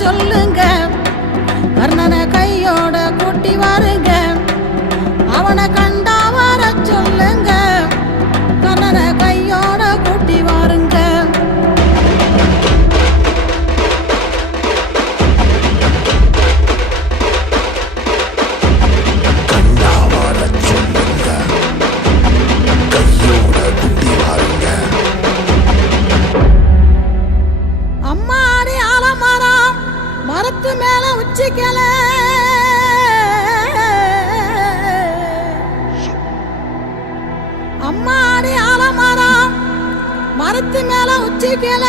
சொல்லுங்க, கர்ணனை கையோட கூட்டி வாருங்க. அவனை கண்டா வர சொல்லுங்க, கர்ணனை கையோட கூட்டி வாருங்க. அம்மாடி ஆலமரம் மரத்து மேல உச்சிக்கல, அம்மாடி ஆலமரம் மரத்து மேல உச்சிக்கல.